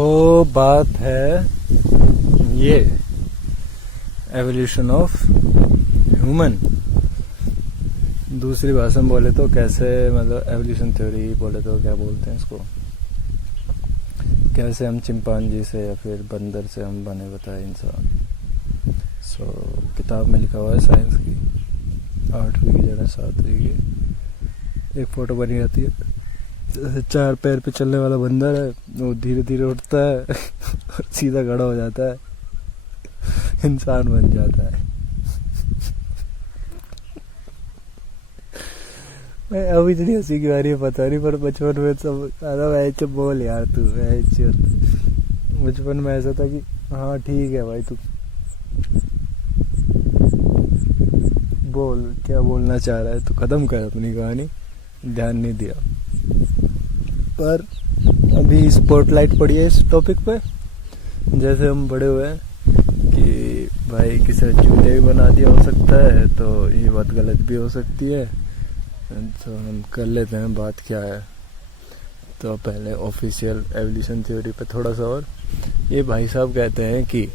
तो बात है ये एवोल्यूशन ऑफ ह्यूमन। दूसरी भाषा में बोले तो कैसे, मतलब एवोल्यूशन थ्योरी बोले तो क्या बोलते हैं इसको, कैसे हम चिंपांजी से या फिर बंदर से हम बने बताए इंसान। किताब में लिखा हुआ है साइंस की 8वीं की जगह 7वीं की। एक फोटो बनी रहती है, जैसे 4 पैर पे चलने वाला बंदर है, वो धीरे धीरे उठता है और सीधा खड़ा हो जाता है, इंसान बन जाता है। अभी इतनी हंसी की बारी है पता नहीं, पर बचपन में सब ऐसे बोल यार तू ऐसे, बचपन में ऐसा था कि हाँ ठीक है भाई तू बोल, क्या बोलना चाह रहा है तू, खत्म कर अपनी कहानी। ध्यान नहीं दिया। पर अभी स्पॉटलाइट पड़ी है इस टॉपिक पे, जैसे हम बड़े हुए हैं कि भाई किसी चूते भी बना दिया हो सकता है, तो ये बात गलत भी हो सकती है। तो हम कर लेते हैं बात क्या है। तो पहले ऑफिशियल एवोल्यूशन थ्योरी पे थोड़ा सा और। ये भाई साहब कहते हैं कि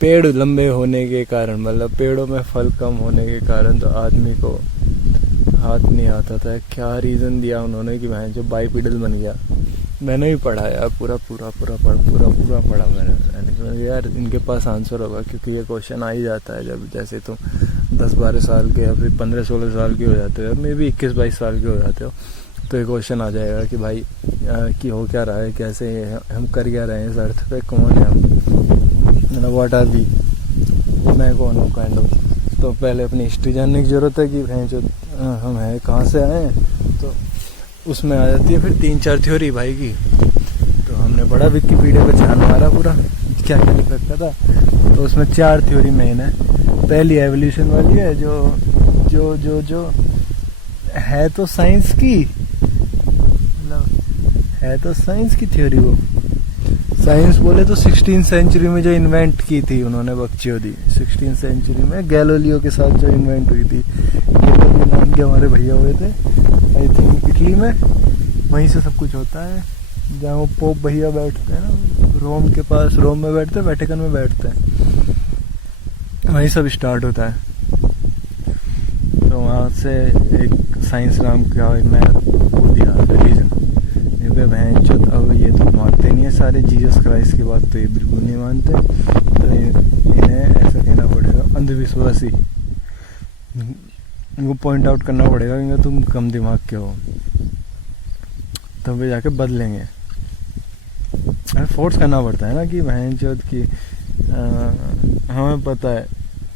पेड़ लंबे होने के कारण, मतलब पेड़ों में फल कम होने के कारण तो आदमी को हाथ नहीं आता था। क्या रीज़न दिया उन्होंने कि भाई जो बाइपेडल बन गया। मैंने भी पढ़ा यार, पूरा पढ़ा मैंने। यार इनके पास आंसर होगा, क्योंकि ये क्वेश्चन आ ही जाता है जब जैसे तुम 10-12 साल के या फिर 15-16 साल के हो जाते हो, मे भी 21-22 साल के हो जाते हो, तो ये क्वेश्चन आ जाएगा कि भाई कि हो क्या रहा है, कैसे हम कर क्या रहे हैं इस अर्थ पे, कौन है हम, मतलब व्हाट आर वी, मैं कौन हूँ काइंड ऑफ। तो पहले अपनी हिस्ट्री जानने की ज़रूरत है कि भाई जो हम हैं कहाँ से आए हैं, तो उसमें आ जाती है फिर 3-4 थ्योरी भाई की। तो हमने बड़ा विकिपीडिया पे छान मारा पूरा क्या क्या लिख रखा था, तो उसमें 4 थ्योरी मेन है। पहली एवोल्यूशन वाली है जो है तो साइंस की, मतलब है तो साइंस की थ्योरी। वो साइंस बोले तो 16th सेंचुरी में जो इन्वेंट की थी उन्होंने बकचोदी, 16th सेंचुरी में गैलीलियो के साथ जो इन्वेंट हुई थी। ये नाम के हमारे भैया हुए थे आई थिंक इटली में, वहीं से सब कुछ होता है। जहाँ वो पोप भैया बैठते हैं ना रोम के पास, रोम में बैठते हैं, वेटिकन में बैठते हैं, वहीं सब स्टार्ट होता है। तो वहाँ से एक साइंस नाम का मैं वो दिया रिलीजन, बहन चो। अब ये तो मानते नहीं है सारे जीसस क्राइस्ट की बात, तो ये बिल्कुल नहीं मानते, तो इन्हें ऐसा कहना पड़ेगा अंधविश्वासी। इनको पॉइंट आउट करना पड़ेगा कि तुम कम दिमाग के हो, तब वे जाके बदलेंगे। फोर्स करना पड़ता है ना कि बहन चौथ की हमें पता है,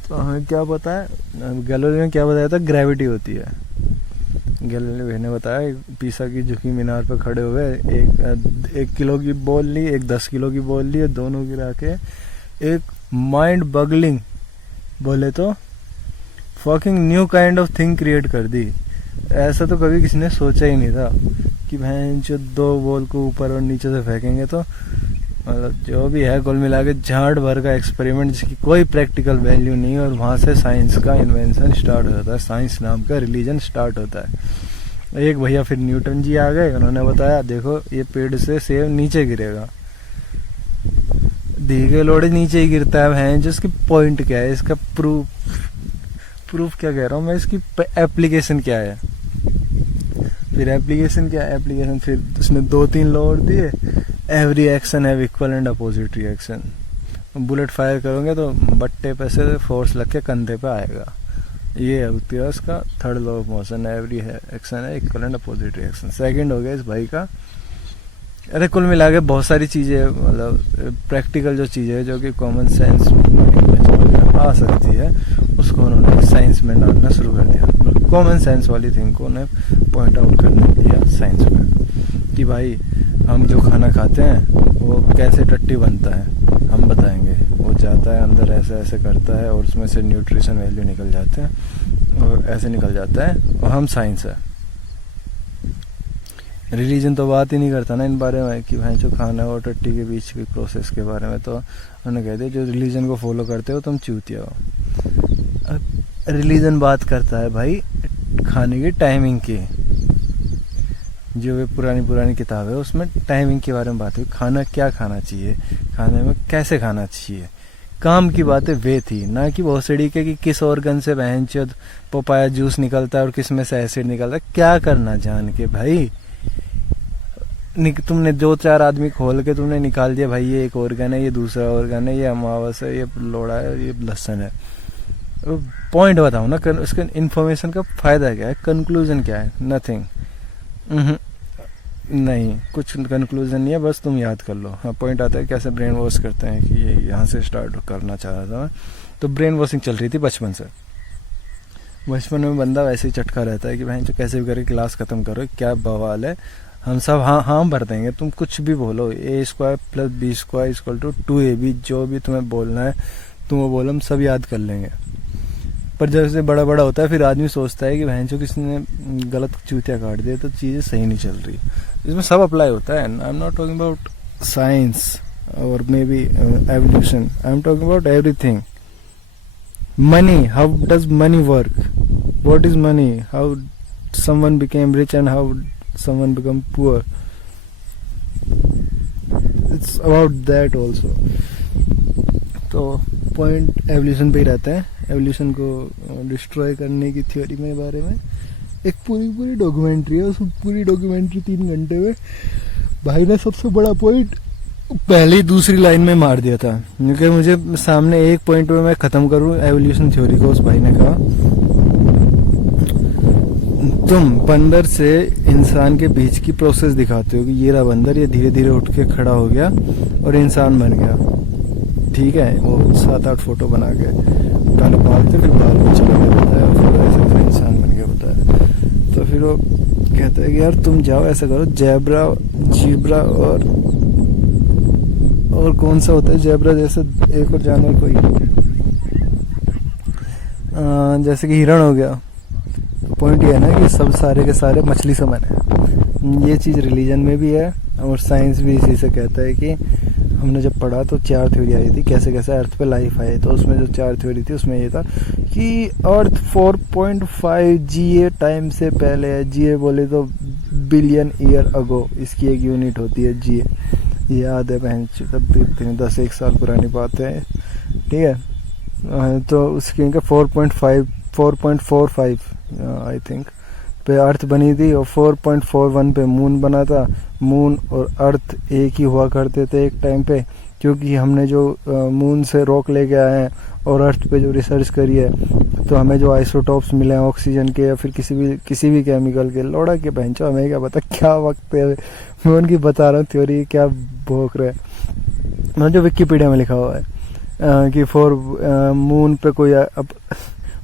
तो हमें क्या पता है। गैलीलियो ने क्या बताया था, ग्रेविटी होती है। गैलीलियो ने बताया पीसा की झुकी मीनार पर खड़े हुए, एक किलो की बॉल ली, एक 10 किलो की बॉल ली, दोनों गिरा के एक माइंड बगलिंग बोले तो fucking new kind of thing create कर दी। ऐसा तो कभी किसी ने सोचा ही नहीं था कि भैंस जो 2 बॉल को ऊपर और नीचे से फेंकेंगे, तो मतलब जो भी है कुल मिला के झाड़ भर का एक्सपेरिमेंट जिसकी कोई प्रैक्टिकल वैल्यू नहीं है, और वहाँ से साइंस का इन्वेंशन स्टार्ट हो जाता है, साइंस नाम का रिलीजन स्टार्ट होता है। एक भैया फिर न्यूटन जी आ गए, उन्होंने बताया देखो ये पेड़ से सेब नीचे गिरेगा, दीगे लोड़े नीचे ही गिरता है भैंस, इसकी पॉइंट क्या है, इसका प्रूफ क्या कह रहा हूँ मैं, इसकी एप्लीकेशन क्या है। फिर एप्लीकेशन क्या है, एप्लीकेशन फिर उसने 2-3 लॉ और दिए। Every action have equal and opposite reaction. Bullet fire करोगे तो बट्टे पे से फोर्स लग के कंधे पे आएगा, ये होती है उसका 3rd law of motion. Every action है equal and opposite reaction. Second हो गया इस भाई का, अरे कुल मिला के बहुत सारी चीज़ें, मतलब प्रैक्टिकल जो चीज़ें है जो कि कॉमन सेंस आ सकती है, उसको उन्होंने साइंस में डालना शुरू कर दिया। कॉमन सेंस वाली थिंग को उन्हें पॉइंट आउट करने दिया साइंस में कि भाई हम जो खाना खाते हैं वो कैसे टट्टी बनता है, हम बताएंगे। वो जाता है अंदर, ऐसे ऐसे करता है और उसमें से न्यूट्रिशन वैल्यू निकल जाते हैं, और ऐसे निकल जाता है, और हम साइंस है। रिलीजन तो बात ही नहीं करता ना इन बारे में कि भाई जो खाना और टट्टी के बीच की प्रोसेस के बारे में, तो उन्होंने कहते जो रिलीजन को फॉलो करते हो तुम चूतिया हो। रिलीजन बात करता है भाई खाने की टाइमिंग की, जो वे पुरानी किताब है उसमें टाइमिंग के बारे में बात हुई, खाना क्या खाना चाहिए, खाने में कैसे खाना चाहिए, काम की बातें वे थी, ना कि भोसड़ी के कि किस ऑर्गन से बहनचोद पपाया जूस निकलता है और किस में से एसिड निकलता है। क्या करना जान के भाई, तुमने 2-4 आदमी खोल के तुमने निकाल दिया भाई ये एक ऑर्गन है, ये दूसरा ऑर्गन है, ये अमावस है, ये लोड़ा है, ये लहसन है। पॉइंट बताओ ना, उसके इन्फॉर्मेशन का फायदा क्या है, कंक्लूजन क्या है, नथिंग। नहीं, कुछ कंक्लूजन नहीं है, बस तुम याद कर लो। हाँ, पॉइंट आता है कैसे ब्रेन वॉश करते हैं कि ये यहाँ से स्टार्ट करना चाह रहा था मैं। तो ब्रेन वॉशिंग चल रही थी बचपन से। बचपन में बंदा वैसे ही चटका रहता है कि भाई जो कैसे भी करके क्लास खत्म करो, क्या बवाल है, हम सब हाँ भर देंगे, तुम कुछ भी बोलो, a² + b² = 2ab, जो भी तुम्हें बोलना है तुम वो बोलो, हम सब याद कर लेंगे। पर जैसे बड़ा होता है फिर आदमी सोचता है कि बहन जो किसी ने गलत चूतिया काट दिया तो चीज़ें सही नहीं चल रही। इसमें सब अप्लाई होता है। I am not talking about science or maybe evolution, I am talking about everything. Money, how does money work, what is money, how someone became rich and how someone become poor, it's about that also. तो point evolution पे ही रहता है। Evolution को destroy करने की theory में बारे में एक पूरी डॉक्यूमेंट्री है, उस पूरी डॉक्यूमेंट्री 3 घंटे में भाई ने सबसे बड़ा पॉइंट पहली दूसरी लाइन में मार दिया था। क्योंकि मुझे सामने एक पॉइंट में मैं खत्म करूं एवोल्यूशन थ्योरी को, उस भाई ने कहा तुम बंदर से इंसान के बीच की प्रोसेस दिखाते हो कि ये रहा बंदर, ये धीरे धीरे उठ के खड़ा हो गया और इंसान बन गया, ठीक है। वो 7-8 फोटो बना के पहले बाल थे, फिर बाल में चला गया बताया, फिर ऐसे इंसान बन गया बताया। तो फिर वो कहता है कि यार तुम जाओ ऐसा करो, जीब्रा और कौन सा होता है जेब्रा जैसे एक और जानवर कोई, जैसे कि हिरण हो गया। पॉइंट ये है ना कि सब सारे के सारे मछली समान है। ये चीज़ रिलीजन में भी है और साइंस भी इसी से कहता है कि हमने जब पढ़ा तो 4 थ्योरी आई थी कैसे कैसे अर्थ पे लाइफ आई। तो उसमें जो 4 थ्योरी थी उसमें ये था कि अर्थ 4.5 GA टाइम से पहले है। GA बोले तो बिलियन ईयर अगो, इसकी एक यूनिट होती है GA। याद है बहन, तब भी 10-1 साल पुरानी बात है, ठीक है। तो उसकी 4.45 आई थिंक पे अर्थ बनी थी और 4.41 पे मून बना था। मून और अर्थ एक ही हुआ करते थे एक टाइम पे, क्योंकि हमने जो मून से रॉक लेके आए हैं और अर्थ पे जो रिसर्च करी है तो हमें जो आइसोटॉप्स मिले हैं ऑक्सीजन के या फिर किसी भी केमिकल के, लौड़ा के बहनचो हमें क्या पता क्या वक्त है। मैं उनकी बता रहा हूँ थ्योरी, क्या भोंक रहे हैं। जो विकिपीडिया में लिखा हुआ है कि मून पे कोई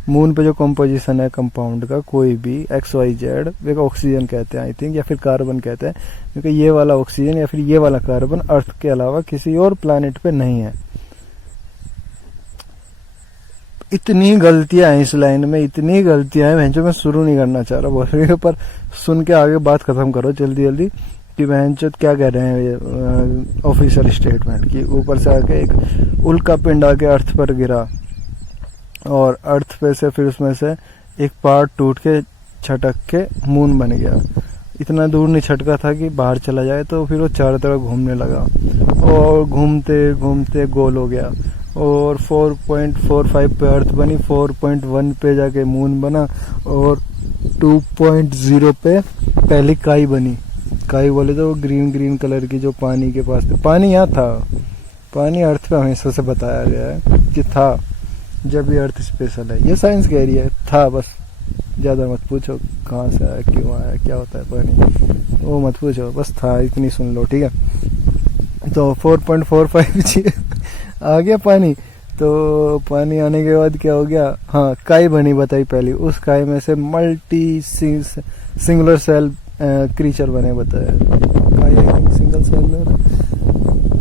मून पे जो कंपोजिशन है कंपाउंड का कोई भी XYZ वे ऑक्सीजन कहते हैं आई थिंक, या फिर कार्बन कहते हैं, क्योंकि ये वाला ऑक्सीजन या फिर ये वाला कार्बन अर्थ के अलावा किसी और प्लैनेट पे नहीं है। इतनी गलतियां हैं इस लाइन में, इतनी गलतियां हैं जो मैं शुरू नहीं करना चाह रहा बोल रही, पर सुन के आगे बात खत्म करो जल्दी कि बहनचोद क्या कह रहे हैं ये ऑफिशियल स्टेटमेंट की। ऊपर से आके एक उल्का पिंड आके अर्थ पर गिरा और अर्थ पे से फिर उसमें से एक पार्ट टूट के छटक के मून बन गया। इतना दूर नहीं छटका था कि बाहर चला जाए, तो फिर वो चारों तरफ घूमने लगा और घूमते घूमते गोल हो गया और 4.45 पे अर्थ बनी, 4.1 पे जाके मून बना और 2.0 पे पहली काई बनी। काई बोले तो ग्रीन कलर की जो पानी के पास थी। पानी यहाँ था, पानी अर्थ पे हमेशा से बताया गया है कि था, जब ये अर्थ स्पेशल है। ये साइंस कह रही है था, बस ज़्यादा मत पूछो कहाँ से आया, क्यों आया, क्या होता है पानी, वो मत पूछो, बस था इतनी सुन लो, ठीक है। तो 4.45 आ गया पानी। तो पानी आने के बाद क्या हो गया, हाँ काई बनी बताई पहली। उस काई में से मल्टी सिंगुलर सेल क्रीचर बने बताया। काई सिंगल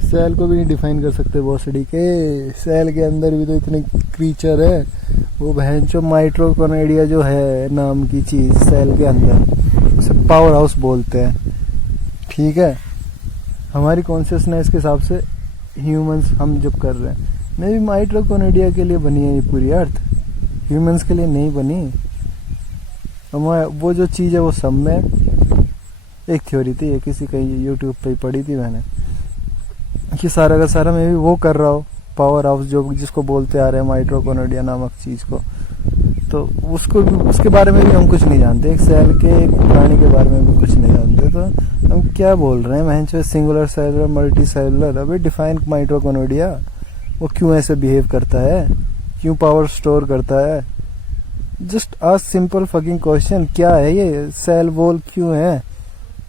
सेल को भी नहीं डिफाइन कर सकते बॉसडी के, सेल के अंदर भी तो इतने क्रीचर है। वो बहनचो माइटोकॉन्ड्रिया जो है नाम की चीज सेल के अंदर, उसे पावर हाउस बोलते हैं, ठीक है। हमारी कॉन्शियसनेस के हिसाब से ह्यूमंस हम जब कर रहे हैं, मे भी माइटोकॉन्ड्रिया के लिए बनी है ये पूरी अर्थ, ह्यूमंस के लिए नहीं बनी। वो जो चीज है वो सब में, एक थ्योरी थी, ये किसी कहीं यूट्यूब पे ही पढ़ी थी मैंने, कि सारा का सारा मैं भी वो कर रहा हूँ, पावर हाउस जो जिसको बोलते आ रहे हैं माइटोकॉन्ड्रिया नामक चीज को, तो उसको भी, उसके बारे में भी हम कुछ नहीं जानते, एक सेल के, एक प्राणी के बारे में भी कुछ नहीं जानते, तो हम क्या बोल रहे हैं मैं, सिंगुलर सेलुलर मल्टी सेलुलर, अभी डिफाइन माइटोकॉन्ड्रिया, वो क्यों ऐसे बिहेव करता है, क्यों पावर स्टोर करता है, जस्ट आ सिंपल फकिंग क्वेश्चन, क्या है ये सेल वॉल क्यों है,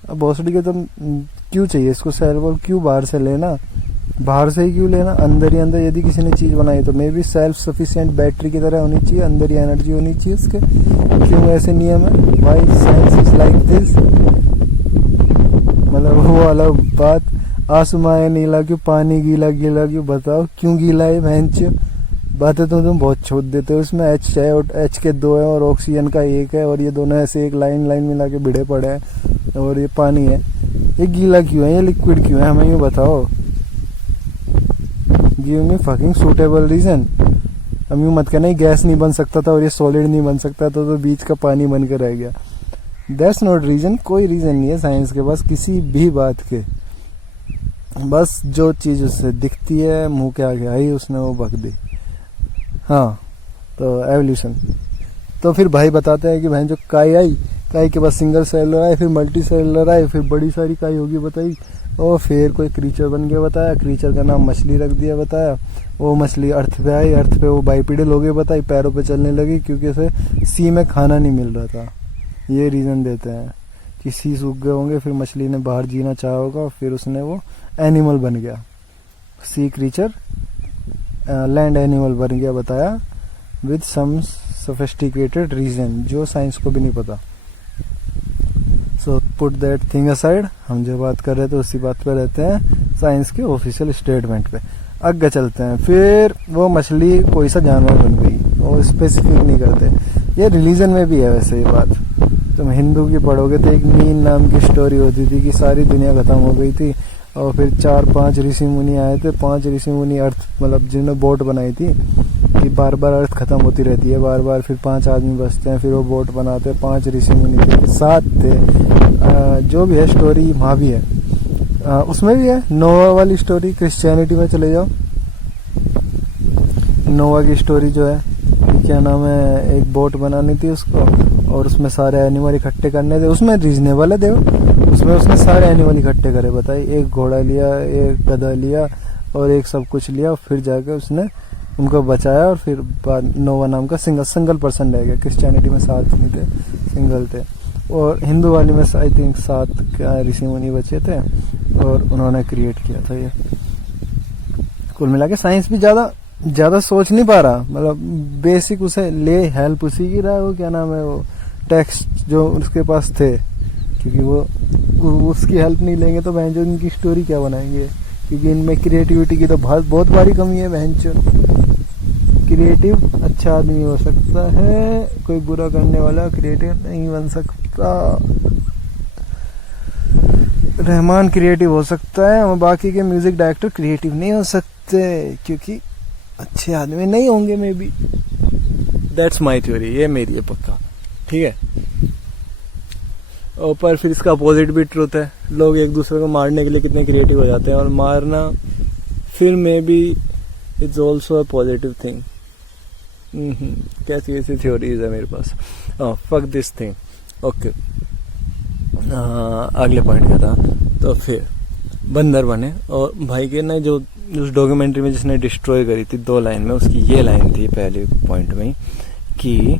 अब भोसड़ी के तो क्यों चाहिए इसको सेल वॉल, क्यों बाहर से लेना, बाहर से ही क्यों लेना, अंदर ही अंदर यदि किसी ने चीज बनाई तो may be self sufficient battery की तरह होनी चाहिए, अंदर ही एनर्जी होनी चाहिए उसके, क्यों ऐसे नियम है, why science is like this, मतलब वो अलग बात, आसमान है नीला क्यों, पानी गीला गीला क्यों, बताओ क्यों गीला है भैंस, बातें तो तुम बहुत छोड़ देते हो, उसमें एच है और एच के 2 है और ऑक्सीजन का 1 है, और ये दोनों ऐसे एक लाइन लाइन मिला के भिड़े पड़े हैं, और ये पानी है, ये गीला क्यों है, ये लिक्विड क्यों है, हमें यूँ बताओ, give me fucking suitable reason. हम यूँ मत कहना गैस नहीं बन सकता था और ये सॉलिड नहीं बन सकता था तो बीच का पानी बन के रह गया, दैट्स नॉट रीजन, कोई रीजन नहीं है साइंस के पास किसी भी बात के, बस जो चीज उससे दिखती है मुंह के आगे आई उसने वो बक दी। हाँ तो एवोल्यूशन, तो फिर भाई बताते हैं कि भाई जो काई आई, काई के बाद सिंगल सेलुलर आए, फिर मल्टी सेलुलर आए, फिर बड़ी सारी काई होगी बताई, और फिर कोई क्रीचर बन गया बताया, क्रीचर का नाम मछली रख दिया बताया, वो मछली अर्थ पे आई, अर्थ पे वो बाइपिडल हो गई बताई, पैरों पे चलने लगी क्योंकि उसे सी में खाना नहीं मिल रहा था, ये रीजन देते हैं कि सी सूख गए होंगे, फिर मछली ने बाहर जीना चाहा होगा, फिर उसने वो एनिमल बन गया, सी क्रीचर लैंड एनिमल बन गया बताया, विद सम सोफिस्टिकेटेड रीजन जो साइंस को भी नहीं पता। So put that thing aside, हम जो बात कर रहे थे उसी बात पे रहते हैं, साइंस के ऑफिशियल स्टेटमेंट पे आगे चलते हैं। फिर वो मछली कोई सा जानवर बन गई, वो स्पेसिफिक नहीं करते, ये रिलीजन में भी है वैसे ये बात, तुम हिंदू की पढ़ोगे तो एक मीन नाम की स्टोरी होती थी कि सारी दुनिया खत्म हो गई थी और फिर 4-5 ऋषि मुनि आए थे, 5 ऋषि मुनि अर्थ मतलब जिन्होंने बोट बनाई थी कि बार बार अर्थ खत्म होती रहती है बार बार, फिर 5 आदमी बचते हैं, फिर वो बोट बनाते हैं, 5 ऋषि मुनि थे, 7 थे, जो भी है स्टोरी वहाँ भी है, उसमें भी है नोवा वाली स्टोरी, क्रिश्चियनिटी में चले जाओ, नोवा की स्टोरी जो है क्या नाम है, एक बोट बनानी थी उसको और उसमें सारे एनिमल इकट्ठे करने थे, उसमें रीजनेबल है देखो, उसमें उसने सारे एनिमल इकट्ठे करे बताई, एक घोड़ा लिया, एक गधा लिया और एक सब कुछ लिया, फिर जाकर उसने उनको बचाया और फिर नोवा नाम का सिंगल पर्सन रह गया। क्रिश्चियनिटी में 7 नहीं थे, सिंगल थे, और हिंदू वाली में आई थिंक 7 ऋषि मुनि बचे थे और उन्होंने क्रिएट किया था ये। कुल मिला के साइंस भी ज्यादा सोच नहीं पा रहा, मतलब बेसिक उसे ले हेल्प उसी की रहा है, वो क्या नाम है वो टेक्स्ट जो उसके पास थे, क्योंकि वो उसकी हेल्प नहीं लेंगे तो बहन जो इनकी स्टोरी क्या बनाएंगे, क्योंकि इनमें क्रिएटिविटी की तो बहुत बड़ी कमी है बहन जो, क्रिएटिव अच्छा आदमी हो सकता है, कोई बुरा करने वाला क्रिएटिव नहीं बन सकता, रहमान क्रिएटिव हो सकता है और बाकी के म्यूजिक डायरेक्टर क्रिएटिव नहीं हो सकते क्योंकि अच्छे आदमी नहीं होंगे may be, that's my theory, ये मेरी है पक्का, ठीक है। और पर फिर इसका अपोजिट भी ट्रूथ है, लोग एक दूसरे को मारने के लिए कितने क्रिएटिव हो जाते हैं, और मारना फिर may be it's also a positive thing. कैसी कैसी थ्योरीज है मेरे पास, फक दिस थिंग, ओके। अगले पॉइंट क्या था, तो फिर बंदर बने, और भाई के ने जो उस डॉक्यूमेंट्री में जिसने डिस्ट्रॉय करी थी 2 लाइन में, उसकी ये लाइन थी पहले पॉइंट में कि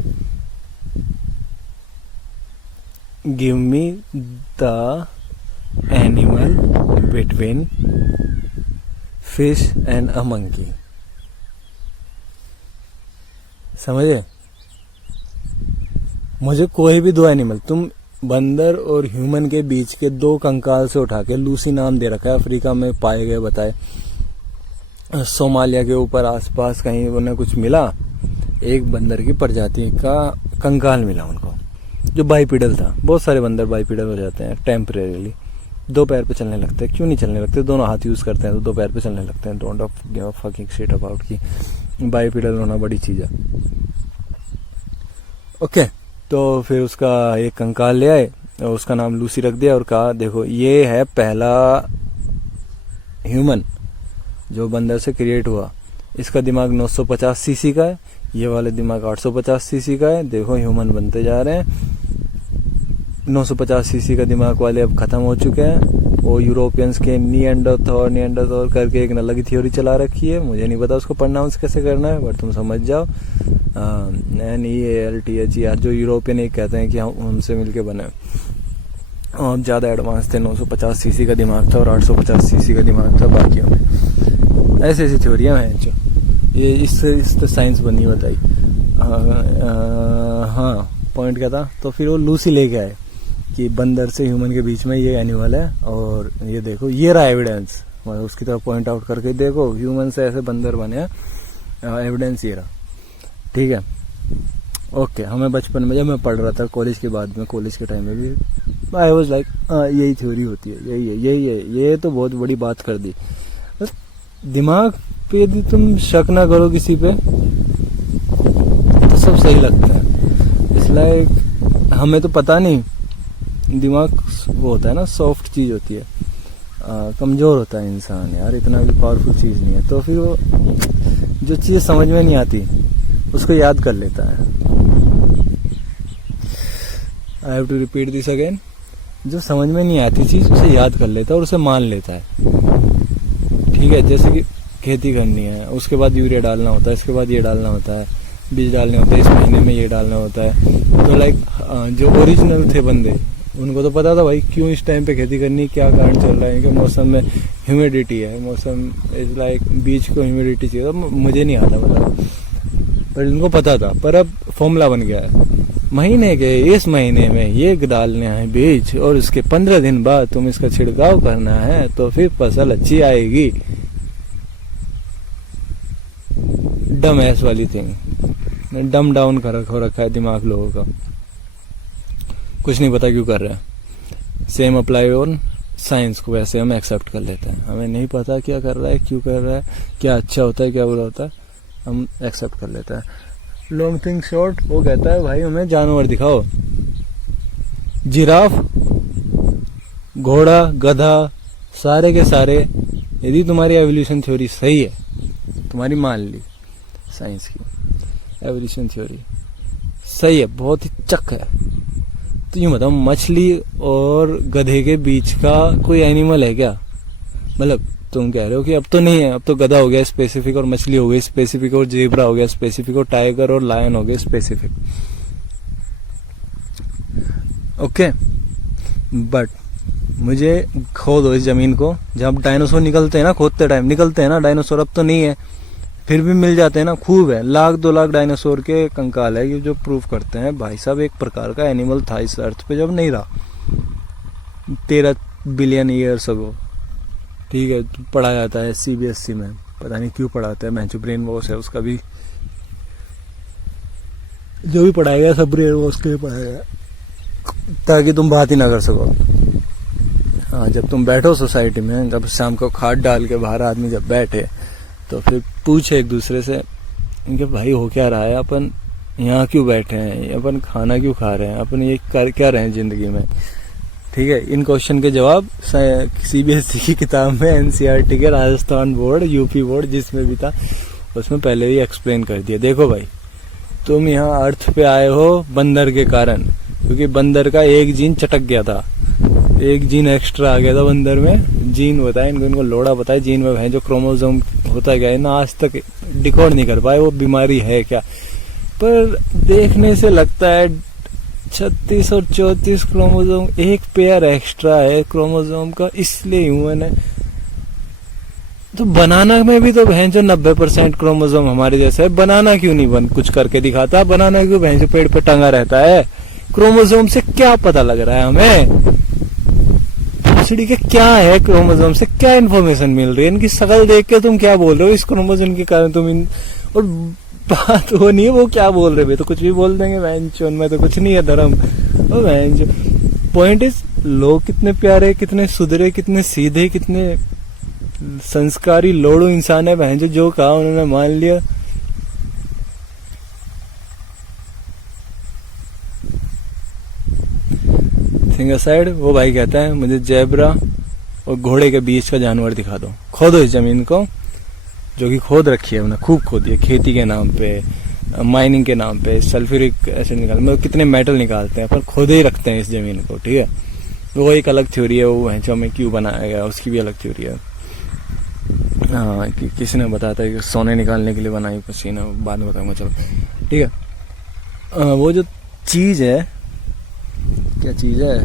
give me the animal between fish and a monkey, समझे, मुझे कोई भी 2 एनिमल, तुम बंदर और ह्यूमन के बीच के 2 कंकाल से उठा के, लूसी नाम दे रखा है, अफ्रीका में पाए गए बताए, सोमालिया के ऊपर आसपास कहीं उन्हें कुछ मिला, एक बंदर की प्रजाति का कंकाल मिला उनको जो बाइपिडल था। बहुत सारे बंदर बाइपिडल हो जाते हैं टेम्परेरीली, 2 पैर पे चलने लगते हैं, क्यों नहीं चलने लगते, दोनों हाथ यूज करते हैं तो 2 पैर पे चलने लगते हैं, don't give a fucking shit about की बाइपिडल होना बड़ी चीज है, ओके। तो फिर उसका एक कंकाल ले आए उसका नाम लूसी रख दिया और कहा देखो ये है पहला ह्यूमन जो बंदर से क्रिएट हुआ, इसका दिमाग 950 सीसी का है, ये वाले दिमाग 850 सीसी का है, देखो ह्यूमन बनते जा रहे हैं। 950 सीसी का दिमाग वाले अब खत्म हो चुके हैं। वो यूरोपियंस के निएंडरथॉर करके एक अलग थ्योरी चला रखी है, मुझे नहीं पता उसको प्रोनाउंस कैसे करना है, बट तुम समझ जाओ। NEALTHER जो यूरोपियन एक कहते हैं कि हम हमसे मिलके बने, और ज़्यादा एडवांस थे। 950 सीसी का दिमाग था और 850 सीसी का दिमाग था बाकियों में। ऐसी ऐसी थ्योरियाँ हैं जो ये इससे साइंस बनी बताई। हाँ, पॉइंट क्या था, तो फिर वो लूसी लेके आए कि बंदर से ह्यूमन के बीच में ये एनिमल है, और ये देखो ये रहा एविडेंस, मतलब उसकी तरफ पॉइंट आउट करके देखो ह्यूमन से ऐसे बंदर बने, एविडेंस ये रहा। ठीक है, ओके। हमें बचपन में जब मैं पढ़ रहा था, कॉलेज के बाद में, कॉलेज के टाइम में भी आई वाज लाइक यही थ्योरी होती है, यही है, ये तो बहुत बड़ी बात कर दी। बस दिमाग पे यदि तुम शक ना करो किसी पे तो सब सही लगता है। इट्स लाइक हमें तो पता नहीं, दिमाग वो होता है ना, सॉफ्ट चीज होती है, कमजोर होता है इंसान यार, इतना भी पावरफुल चीज नहीं है। तो फिर वो जो चीज समझ में नहीं आती उसको याद कर लेता है। I have to repeat this again. जो समझ में नहीं आती चीज उसे याद कर लेता है और उसे मान लेता है। ठीक है, जैसे कि खेती करनी है, उसके बाद यूरिया डालना होता है, इसके बाद ये डालना होता है, बीज डालने होते हैं, इस महीने में ये डालना होता है। तो लाइक जो ओरिजिनल थे बंदे, उनको तो पता था भाई क्यों इस टाइम पे खेती करनी, क्या कारण चल रहा है, कि मौसम में ह्यूमिडिटी है, मौसम इज लाइक बीज को ह्यूमिडिटी चाहिए। तो मुझे नहीं आता मतलब, पर इनको पता था। पर अब फॉर्मूला बन गया है, महीने के इस महीने में ये डालने हैं बीज, और उसके 15 दिन बाद तुम इसका छिड़काव करना है, तो फिर फसल अच्छी आएगी। डम एस वाली थिंग, डम डाउन कर रखा है दिमाग लोगों का, कुछ नहीं पता क्यों कर रहे हैं। सेम अप्लाई ऑन साइंस को, वैसे हम एक्सेप्ट कर लेते हैं, हमें नहीं पता क्या कर रहा है, क्यों कर रहा है, क्या अच्छा होता है, क्या बुरा होता है, हम एक्सेप्ट कर लेते हैं। लॉन्ग थिंग शॉर्ट, वो कहता है भाई हमें जानवर दिखाओ, जिराफ, घोड़ा, गधा, सारे के सारे, यदि तुम्हारी एवोल्यूशन थ्योरी सही है, तुम्हारी मान ली साइंस की एवोल्यूशन थ्योरी सही है, बहुत ही चक है, तो यूं बताओ मछली और गधे के बीच का कोई एनिमल है क्या? मतलब तुम कह रहे हो कि अब तो नहीं है, अब तो गधा हो गया स्पेसिफिक, और मछली हो गई स्पेसिफिक, और जेब्रा हो गया स्पेसिफिक, और टाइगर और लायन हो गए स्पेसिफिक। ओके, बट मुझे खोदो इस जमीन को, जब डायनासोर निकलते हैं ना, खोदते टाइम निकलते हैं ना डायनासोर, अब तो नहीं है, फिर भी मिल जाते हैं ना, खूब है, 1-2 लाख डायनासोर के कंकाल है, ये जो प्रूव करते हैं भाई साहब एक प्रकार का एनिमल था इस अर्थ पे जब नहीं रहा, 13 बिलियन ईयर्स अगो। ठीक है, पढ़ा जाता है CBSE में, पता नहीं क्यों पढ़ाते हैं, मैं जो ब्रेन वॉश है उसका भी, जो भी पढ़ाएगा सब ब्रेन वॉश के लिए पढ़ाएगा, ताकि तुम बात ही ना कर सको। हाँ, जब तुम बैठो सोसाइटी में, जब शाम को खाट डाल के बाहर आदमी जब बैठे, तो फिर पूछे एक दूसरे से इनके भाई हो क्या रहा है, अपन यहाँ क्यों बैठे हैं, अपन खाना क्यों खा रहे हैं, अपन ये कर क्या रहे हैं जिंदगी में। ठीक है, इन क्वेश्चन के जवाब CBSE की किताब में, NCERT के राजस्थान बोर्ड, UP बोर्ड जिसमें भी था, उसमें पहले ही एक्सप्लेन कर दिया। देखो भाई, तुम यहाँ अर्थ पे आए हो बंदर के कारण, क्योंकि बंदर का एक जीन चटक गया था, एक जीन एक्स्ट्रा आ गया था बंदर में, जीन बताए इनको लोड़ा बताए, जीन में है जो क्रोमोसोम होता गया है ना, आज तक डिकोड नहीं कर पाए वो बीमारी है क्या। पर देखने से लगता है 36 और 34 क्रोमोसोम, एक पेयर एक्स्ट्रा है क्रोमोसोम का, इसलिए ह्यूमन है। तो बनाना में भी तो भैंस जो 90% क्रोमोसोम हमारे जैसा है, बनाना क्यों नहीं कुछ करके दिखाता, बनाना क्यों भैंस जो पेड़ पे टंगा रहता है, क्रोमोसोम से क्या पता लग रहा है हमें, पूछड़ी के क्या है क्रोमोसोम से क्या इन्फॉर्मेशन मिल रही है, इनकी शक्ल देख के तुम क्या बोल रहे हो, इस क्रोमोसोम के कारण तुम और बात वो नहीं है वो क्या बोल रहे, तो कुछ भी बोल देंगे, वैंचोन में तो कुछ नहीं है धर्म। पॉइंट इज, लोग कितने प्यारे, कितने सुधरे, कितने सीधे, कितने संस्कारी लोड़ू इंसान है, बहन जो कहा उन्होंने मान लिया। थिंक पुटिंग असाइड, वो भाई कहता है मुझे जेब्रा और घोड़े के बीच का जानवर दिखा दो। खोदो इस जमीन को, जो कि खोद रखी है, उन्हें खूब खोदी है खेती के नाम पे, माइनिंग के नाम पे, सल्फ्यूरिक एसिड निकाल, मतलब कितने मेटल निकालते हैं, पर खोदे ही रखते हैं इस जमीन को, ठीक है। वो एक अलग थ्योरी है, वो हैंचो में क्यों बनाया गया उसकी भी अलग थ्योरी है। हाँ, किसी ने बताया था कि सोने निकालने के लिए बनाई पसीना, बाद में बताऊंगा, चलो ठीक है। वो जो चीज है, क्या चीज है,